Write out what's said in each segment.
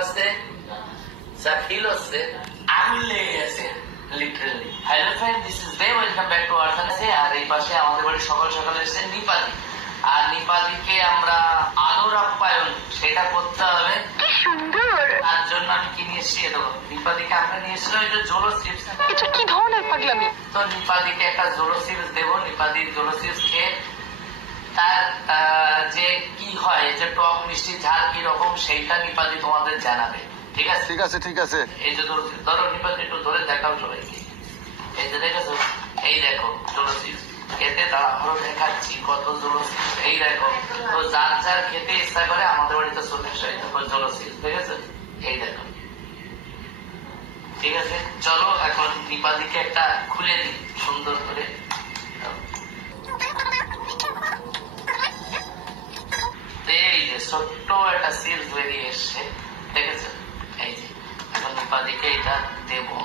আসছে, যা ফিল হচ্ছে আগুন লেগে গেছে literally. Hello friend, this is Dev, welcome back to our channel. আর এই পাশে আমাদের বাড়ি সকাল সকাল এসেছে নিপাদি। আর নিপাদিকে আমরা আদর আপ্যায়ন সেটা করতে হবে, তার জন্য আমি কি নিয়ে এসেছি দেখো। নিপাদিকে আমরা নিয়ে এসেছিলাম এটা জোলো চিপস। এটা কি ধরনের পাগলামি? তো নিপাদিকে একটা জোলো চিপস দেবো। নিপাদির জোলো চিপস খেয়ে তার যে কি হয়, যে টক মিষ্টি ঝাল কি রকম সেইটা নিপাদি তোমাদের জানাবে। ঠিক আছে ঠিক আছে ঠিক আছে। এই যে ধরো নিপাদি একটু ধরে দেখাও সবাইকে। এই যে দেখেছো, এই দেখো জোলো চিপস খেতে, তারা আরো দেখাচ্ছি কত জোলো চিপস। এই দেখো, তো যার যার খেতে ইচ্ছা করে আমাদের বাড়িতে চলে আসে। এই দেখো জোলো চিপস, দেখেছো? এই দেখো। ঠিক আছে, চলো এখন নিপাদিকে একটা খুলে দিই সুন্দর করে। এই যে ছোট্ট একটা চিপস বেরিয়ে এসছে, দেখেছো? এই যে এখন নিপাদিকে এটা দেবো।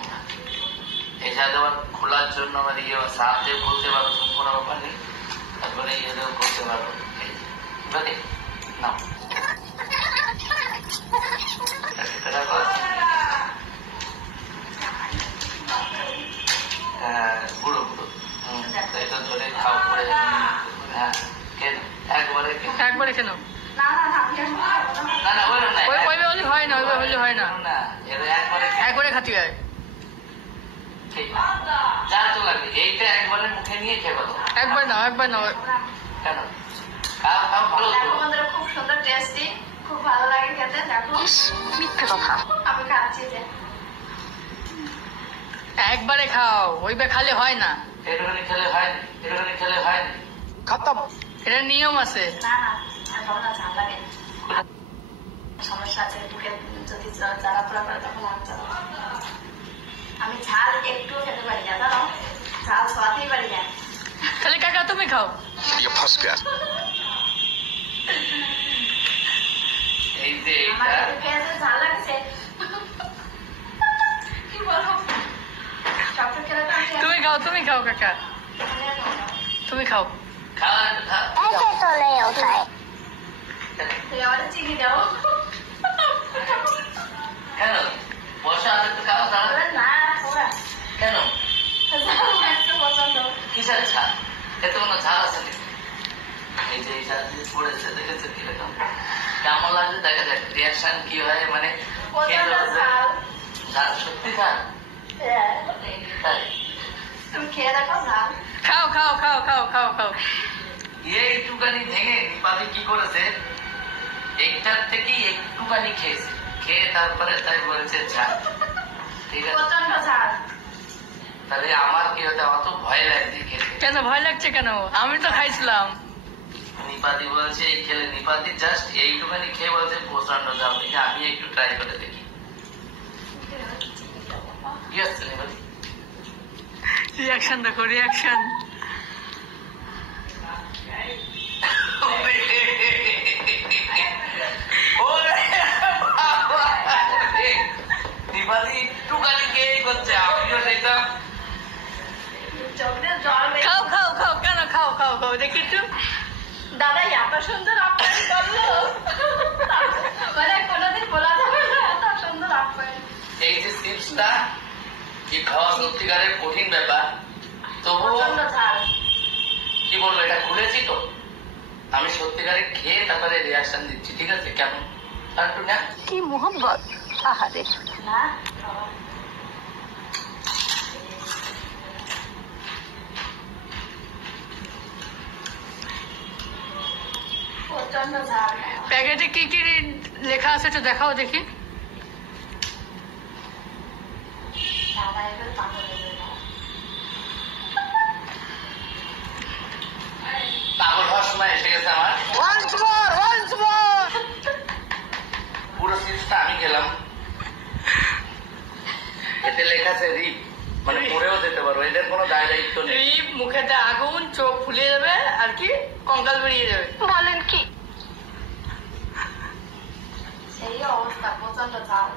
এটা দেওয়ার খোলার জন্য আমার ইয়ে সাপ দিয়ে খুলতে পারো, কোনো ব্যাপার নেই। তারপরে ইয়ে দেও করতে পারো। এই যে নাও, গুঁড়ো গুঁড়ো এটা ধরে খাও করে। হ্যাঁ কেন একবারে একবারে কেন? না না ওরকম নাই, ওইভাবে হলে হয় না, ওইভাবে হলে হয় না। না এটা একবারে একবারে খাতি হয়। যা তো লাগবে এইটা একবারে মুখে নিয়ে খেয়ে বলো। একবার না, একবার না। কেন খাও খাও, ভালো তো। খুব সুন্দর টেস্টি, খুব ভালো লাগে খেতে। দেখো মিথ্যে কথা। আমি খাচ্ছি যে একবারে খাও, ওইভাবে খালে হয় না। এটুখানি খেলে হয় না, এটুখানি খেলে হয় না। খতম। এটা নিয়ম আছে। না না আমি ভালো না, ঝাল লাগে। সমস্যা আছে বুকে, যদি জ্বালা পোড়া করে তখন আমি জ্বালা। আমি ঝাল একটু খেতে পারি না, জানো? ঝাল ছোঁয়াতেই পারি না। তাহলে কাকা তুমি খাও। ये फंस गया। এই যে আমার এইটা একটু খেয়ে যে ঝাল লাগছে, কি বলবো? সবটা খেলে তো আমি তুমি খাও, তুমি খাও কাকা, তুমি খাও। খাওয়া একটু খাও। ऐसे तो नहीं होता है। তুই আমাদের চিনি দাও। কেন বসা আর একটু খাওয়া দাও। বলে না পুরা কেন ঝাল একটু পছন্দ। কিসের ঝাল? এতে কোনো ঝাল আছে নাকি? এই যে এই ঝাল দিয়ে পড়েছে, দেখেছে কিরকম কেমন লাগছে? দেখা যাক রিয়াকশন কি হয়। মানে পছন্দ ঝাল। ঝাল সত্যি ঝাল হ্যাঁ, তাই? তুমি খেয়ে দেখো ঝাল। খাও খাও খাও খাও খাও খাও। এইটুকানি ভেঙে নিপাদি কি করেছে, এইটার থেকেই একটুখানি খেয়েছে, খেয়ে তারপরে তাই বলেছে ঝাল। ঠিক আছে, প্রচন্ড ঝাল। তাহলে আমার কি হতে, আমার তো ভয় লাগছে খেতে। কেন ভয় লাগছে কেন? আমি তো খাইছিলাম। নিপাদি বলছে এই খেলে, নিপাদি জাস্ট এইটুখানি খেয়ে বলছে প্রচন্ড ঝাল। দেখে আমি একটু ট্রাই করে দেখি কি হচ্ছে। নিপাদি রিয়াকশন দেখো, রিয়াকশন। নিপাদি একটুখানি খেয়ে করছে, আমিও সেটা। চোখ দিয়ে জল বেরিয়ে- খাও খাও খাও, কেন খাও খাও খাও দেখি একটু। দাদা এত সুন্দর আপ্যায়ন করলো, মানে কোনোদিন বলা যাবে না এত সুন্দর আপ্যায়ন। এই যে চিপসটা কি খাওয়া সত্যিকারের কঠিন ব্যাপার, তবুও প্রচন্ড ঝাল। কি বলবো, এটা খুলেছি তো আমি সত্যিকারে খেয়ে তারপরে রিয়াকশন দিচ্ছি। ঠিক আছে, কেমন আর একটু না? কি মোহাম্মত। আহারে, না প্রচন্ড ঝাল। প্যাকেটে কি কি লেখা আছে একটু দেখাও দেখি। দাদা এবার পাগল হয়ে যাবে। পাগল হওয়ার সময় এসে গেছে আমার। Once more, once more. পুরো চিপসটা আমি খেলাম। এতে লেখা আছে রিপ, মানে পড়েও যেতে পারো, এদের কোনো দায় দায়িত্ব নেই। রিপ, মুখেতে আগুন, চোখ ফুলে যাবে আর কি কঙ্কাল বেরিয়ে যাবে। বলেন কি? সেই অবস্থা, প্রচন্ড ঝাল।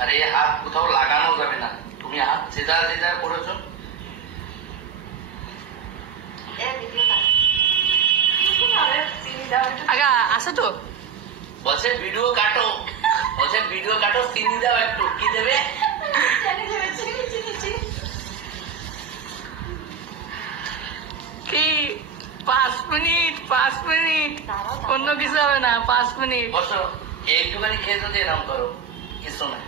আর এই হাত কোথাও লাগানো যাবে না, তুমি হাত জেজা জেজা করেছো। এ ভিডিও থাকে চিনি দাও একটু। আগা আছে তো। বলছে ভিডিও কাটো, বলছে বলছে ভিডিও কাটো, চিনি দাও একটু। কি দেবে? চিনি দেবে, চিনি চিনি চিনি। কি 5 মিনিট, 5 মিনিট, অন্য কিছু হবে না, 5 মিনিট। বসো, এইটুখানি খেয়ে যদি এরকম করো, কিছু না।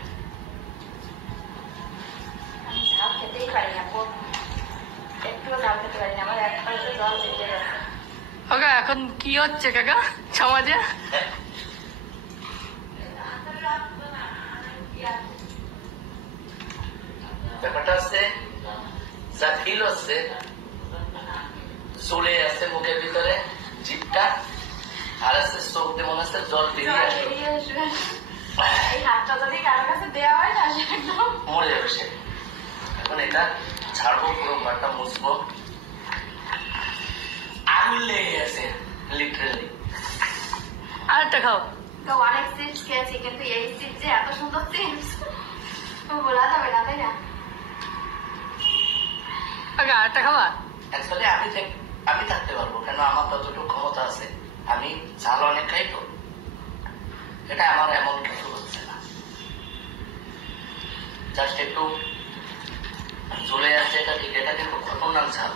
আমি ঝাল খেতেই পারি না, একটুও ঝাল খেতে পারি না, আমার একবারে তো জল বেরিয়ে গেছে। কাকা এখন কি হচ্ছে কাকা সমাজে? ব্যাপারটা হচ্ছে যা ফিল হচ্ছে, চলে আসছে মুখের ভিতরে জিভটা, আর আসছে চোখ দিয়ে মনে হচ্ছে জল বেরিয়ে আসলো। বেরিয়ে আসবে। এই হাতটা যদি কারো কাছে দেওয়া হয় না, সে একদম মরে যাবে সে। এখন এটা ছাড়বো, পুরো ঘরটা মুছবো। আগুন লেগে গেছে লিটারেলি। আরেকটা খাও। তো অনেক চিপস খেয়েছি, কিন্তু এই চিপস যে এত সুন্দর চিপস বলা যাবে না, তাই না? কাকা আরেকটা খাবা? অ্যাকচুয়ালি আমি থাকতে পারবো, কেন আমার ততটুকু ক্ষমতা আছে। আমি ঝাল অনেক খাই তো, এটা আমার এমন কিছু হচ্ছে না। জাস্ট একটু চলে যাচ্ছে, এটা ঠিক। এটা কিন্তু খতরনাক ঝাল।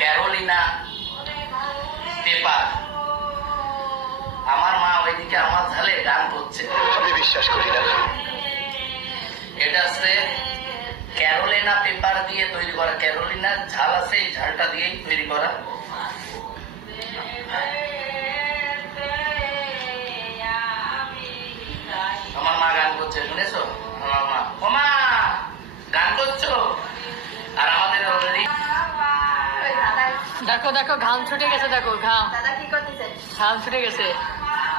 Carolina pepper. আমার মা ওইদিকে আমার ঝালে গান করছে। আমি বিশ্বাস করি না। এটা আছে ক্যারোলিনা পেপার দিয়ে তৈরি করা। ক্যারোলিনার ঝাল আছে, এই ঝালটা দিয়েই তৈরি করা। আমার মা গান করছে, শুনেছো? আমার মা, ও মা গান করছো? আর আমাদের অলরেডি ওই দাদা, দেখো দেখো ঘাম ছুটে গেছে, দেখো ঘাম দাদা কি করতেছে? ঘাম ছুটে গেছে।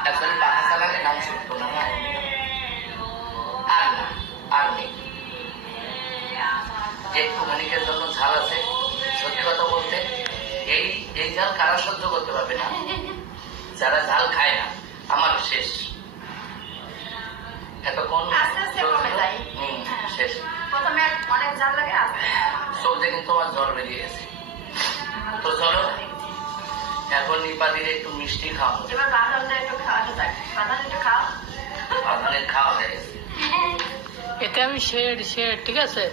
অ্যাকচুয়ালি পাখা চালালে গান শুনতো না। আর না, আর নেই। একটু ক্ষণিকের জন্য ঝাল আছে। সত্যি কথা বলতে এই ঝাল কারা সহ্য করতে পারবে না? যারা ঝাল খায় না। আমার শেষ। এতক্ষণ আস্তে আস্তে কমে যায়। শেষ। প্রথমে অনেক ঝাল লাগে, আস্তে চলতে কিন্তু আমার জল বেরিয়ে গেছে। তো চলো এখন নিপাদির একটু মিষ্টি খাও। এবার বাদামটা একটু খাওয়ানো যাক। বাদাম একটু খাও। বাদামের খাওয়া হয়ে গেছে। এতে আমি শেড ঠিক আছে,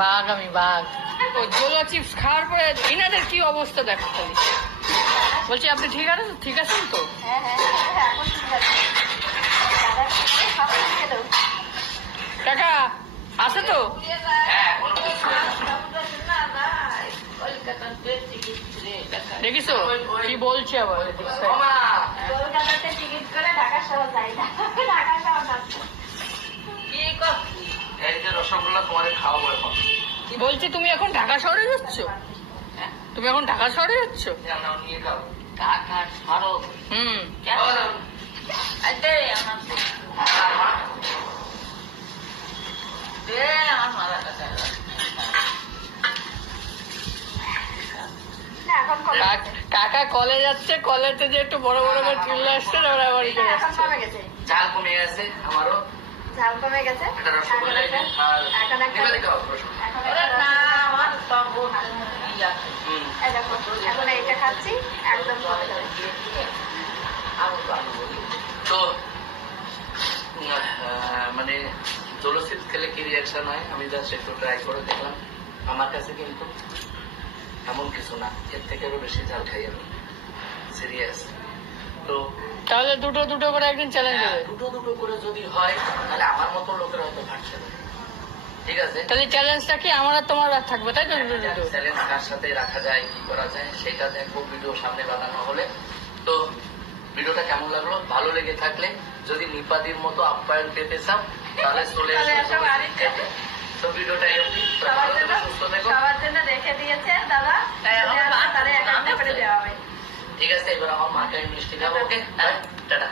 বাঘ আমি বাঘ। ওই গোলা চিপস খাওয়ার পরে ইনাদের কি অবস্থা দেখো খালি। বলছি আপনি ঠিক আছেন? ঠিক আছেন তো? হ্যাঁ হ্যাঁ হ্যাঁ, এখন ঠিক আছে। দাদা সব খেয়ে দাও। কাকা আছে তো? হ্যাঁ, কোনো কিছু হয় না। দেখিছো কি বলছে আবার? ও মা, কলকাতাতে টিকিট করে ঢাকা শহর যাই না, ঢাকা শহর যাচ্ছে। এই যে রসগোল্লা তোমারে খাওয়াবো এখন। বলছি তুমি এখন ঢাকা শহরে যাচ্ছ? তুমি এখন ঢাকা শহরে যাচ্ছ? নাও, নিয়ে খাও। হুম। না, এখন কমে গেছে। কাকা কলে যাচ্ছে, কলেতে যে একটু বড় বড় করে চলে আসছে, ওরা বাড়ি না, চলে এখন আসছে। কমে গেছে। ঝাল কমে গেছে আমারও। ঝাল কমে গেছে। একটা রসগোল্লা এখন আর এখন একটা নিবাদি খাও রসগোল্লা। এখন একটা এই দেখো, এখন এইটা খাচ্ছি, একদম কমে যাবে। তো মানে জলসিদ খেলে কি রিয়াকশন হয় আমি জাস্ট একটু ট্রাই করে দেখলাম। আমার কাছে কিন্তু এমন কিছু না, এর থেকেও বেশি ঝাল খাই আমি, সিরিয়াস। তো তাহলে দুটো দুটো করে একদিন চ্যালেঞ্জ হবে। দুটো দুটো করে যদি হয় তাহলে আমার মতো লোকের হয়তো ভাটছে না। ঠিক আছে, তাহলে চ্যালেঞ্জটা কি আমার আর তোমার আর থাকবে, তাই তো? দুটো দুটো। চ্যালেঞ্জ কার সাথে রাখা যায়, কি করা যায় সেটা দেখবো ভিডিও সামনে বানানো হলে। তো ভিডিওটা কেমন লাগলো? ভালো লেগে থাকলে যদি নিপাদির মতো আপ্যায়ন পেতে চাও তাহলে চলে এসো বাড়িতে। তো ভিডিওটা এমনি ভালো থেকো, সুস্থ থেকো। সবার জন্য রেখে দিয়েছে দাদা, তাহলে এক একটা করে দেওয়া হবে। ঠিক আছে, এবার আমার মাকে আমি মিষ্টি খাবো। ওকে, টাটা।